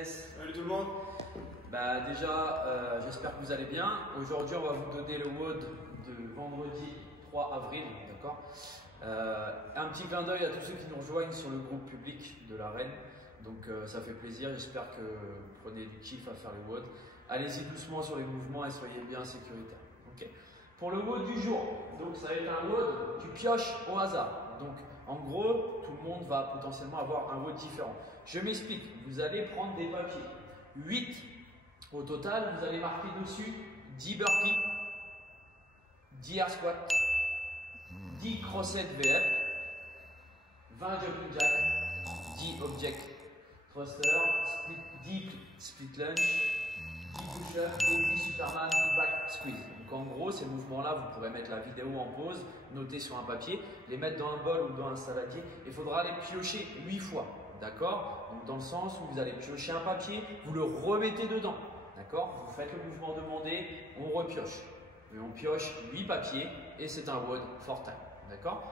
fitness. Salut tout le monde. Déjà, j'espère que vous allez bien. Aujourd'hui, on va vous donner le WOD de vendredi 3 avril. D'accord. Un petit clin d'œil à tous ceux qui nous rejoignent sur le groupe public de l'arène. Donc ça fait plaisir. J'espère que vous prenez du kiff à faire les WOD. Allez-y doucement sur les mouvements et soyez bien sécuritaires. Okay. Pour le WOD du jour, donc ça va être un WOD du pioche au hasard. Donc en gros, tout le monde va potentiellement avoir un WOD différent. Je m'explique. Vous allez prendre des papiers. 8 au total, vous allez marquer dessus 10 burpees, 10 air squats, 10 crossettes VF, 20 jumping jack, 10 object thruster, 10 split lunge, 10 push-ups et 10 superman back squeeze. Donc en gros, ces mouvements-là, vous pourrez mettre la vidéo en pause, noter sur un papier, les mettre dans un bol ou dans un saladier. Il faudra les piocher 8 fois. D'accord? Donc dans le sens où vous allez piocher un papier, vous le remettez dedans. D'accord? Vous faites le mouvement demandé, on repioche. Et on pioche 8 papiers et c'est un WOD for time. D'accord?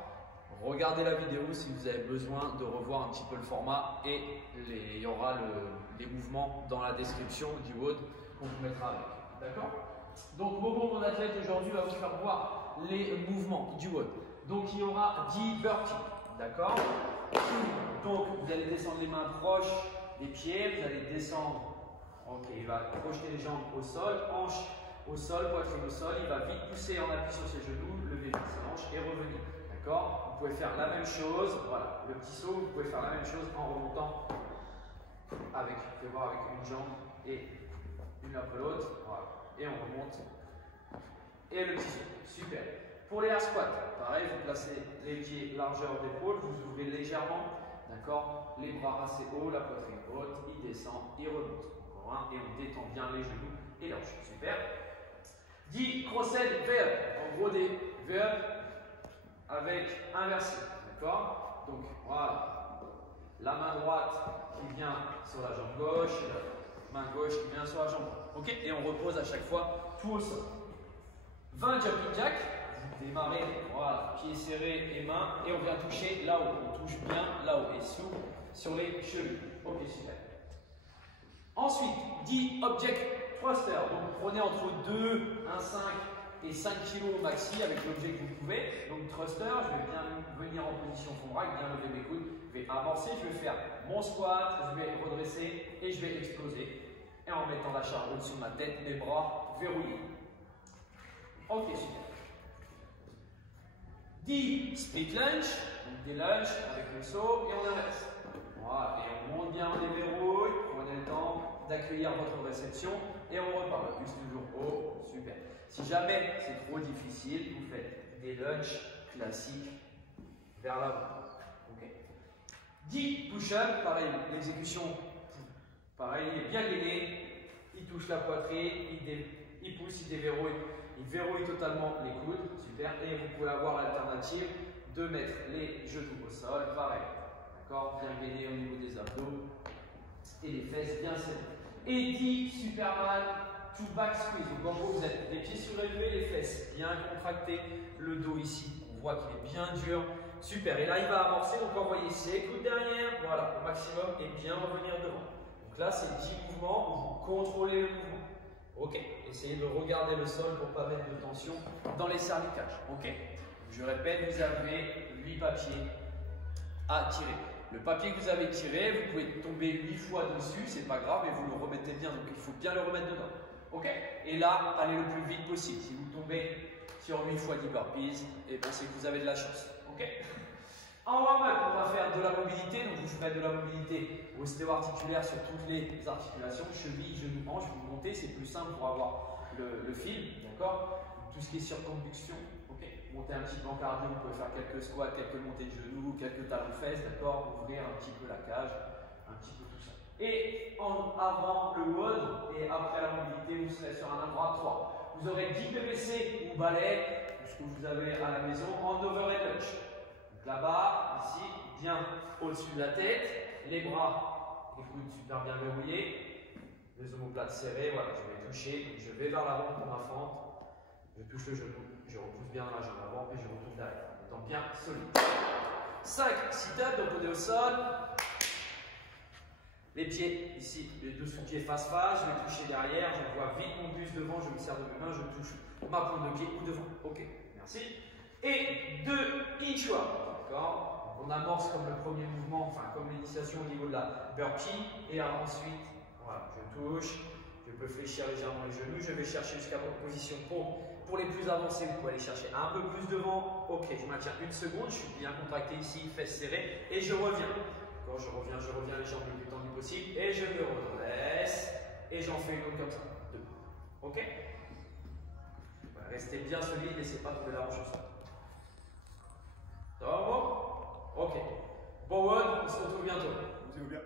Regardez la vidéo si vous avez besoin de revoir un petit peu le format et il y aura les mouvements dans la description du WOD qu'on vous mettra avec. D'accord? Donc Bobo, mon athlète, aujourd'hui va vous faire voir les mouvements du WOD. Donc il y aura 10 burpees. D'accord? Donc vous allez descendre les mains proches des pieds, vous allez descendre. Ok, il va projeter les jambes au sol, hanches au sol, poitrine au sol. Il va vite pousser en appui sur ses genoux, lever vite ses hanches et revenir. D'accord? Vous pouvez faire la même chose. Voilà, le petit saut, vous pouvez faire la même chose en remontant avec, vous pouvez voir avec une jambe et une après l'autre. Voilà, et on remonte. Et le petit saut. Super. Pour les air squats, pareil, vous placez les pieds largeur d'épaule, vous ouvrez légèrement. D'accord? Les bras assez hauts, la poitrine haute, il descend, il remonte. Et on détend bien les genoux et l'hanche. Super. 10 crossettes V-up. En gros, des V-up avec inversé. D'accord? Donc, voilà. La main droite qui vient sur la jambe gauche et la main gauche qui vient sur la jambe droite. Ok? Et on repose à chaque fois tout au sol. 20 jumping jack. Vous démarrez, voilà, pieds serrés et mains. Et on vient toucher là-haut. On touche bien là-haut et sur les chevilles. Ok, super. Ensuite, 10 object thruster. Donc prenez entre 2, 1,5 et 5 kg au maxi avec l'objet que vous pouvez. Donc thruster, je vais bien venir en position fond braque, bien lever mes coudes. Je vais avancer, je vais faire mon squat, je vais redresser et je vais exploser. Et en mettant la charge au-dessus de ma tête, les bras verrouillés. Ok, super. 10 split lunge, donc des lunges avec le saut et on inverse. Voilà, et on monte bien, on déverrouille, prenez le temps d'accueillir votre réception et on repart. Le plus toujours haut, super. Si jamais c'est trop difficile, vous faites des lunges classiques vers l'avant. Ok. 10 push-ups, pareil, l'exécution, pareil, il est bien gainé, il touche la poitrine, il pousse, il déverrouille, il verrouille totalement les coudes, super. Et vous pouvez avoir l'alternative de mettre les genoux au sol, pareil. D'accord, bien gainé au niveau des abdos et les fesses bien serrées. Et 10 Superman to back squeeze. Donc en gros, vous êtes les pieds surélevés, les fesses bien contractées, le dos ici, on voit qu'il est bien dur. Super. Et là, il va amorcer, donc envoyer ses coudes derrière, voilà, au maximum, et bien revenir devant. Donc là, c'est 10 mouvements où vous contrôlez le mouvement. Ok. Essayez de regarder le sol pour ne pas mettre de tension dans les cervicales. Ok. Je répète, vous avez 8 papiers à tirer. Le papier que vous avez tiré, vous pouvez tomber 8 fois dessus, c'est pas grave, et vous le remettez bien, donc il faut bien le remettre dedans. Ok? Et là, allez le plus vite possible. Si vous tombez sur 8 fois 10 burpees, et bien c'est que vous avez de la chance. Ok? En warm-up, on va faire de la mobilité, donc vous ferez de la mobilité ostéo-articulaire sur toutes les articulations, chevilles, genoux, hanches, vous montez, c'est plus simple pour avoir le fil, d'accord? Tout ce qui est circonduction, ok? Montez un petit peu en cardio, vous pouvez faire quelques squats, quelques montées de genoux, quelques talons fesses, d'accord? Ouvrir un petit peu la cage, un petit peu tout ça. Et avant le WOD et après la mobilité, vous serez sur un endroit 3. Vous aurez 10 PVC ou balais, ce que vous avez à la maison, en overhead lunge. Donc là-bas, ici, bien au-dessus de la tête, les bras, les coudes super bien verrouillés, les omoplates serrées, voilà, je vais toucher, donc je vais vers l'avant pour ma fente. Je touche le genou, je repousse bien la jambe avant et je retourne derrière, étant bien solide. 5 sit-ups, donc on est au sol. Les pieds, ici, les dessous pieds face-face, je vais toucher derrière, j'envoie vite mon buste devant, je me sers de mes mains, je touche ma pointe de pied ou devant. Ok, merci. Et 2 inchworm, d'accord? On amorce comme le premier mouvement, enfin comme l'initiation au niveau de la burpee. Et ensuite, voilà, je touche, je peux fléchir légèrement les genoux, je vais chercher jusqu'à votre position pour les plus avancés, vous pouvez aller chercher un peu plus devant. Ok, je maintiens une seconde, je suis bien contracté ici, fesses serrées, et je reviens. Quand je reviens les jambes le plus tendues possible, et je me redresse, et j'en fais une autre comme ça. 2. Ok? Voilà, restez bien solide, laissez pas tomber la hanche au sol. Ça va, bon? Ok. Bon, on se retrouve bientôt. Vous bien.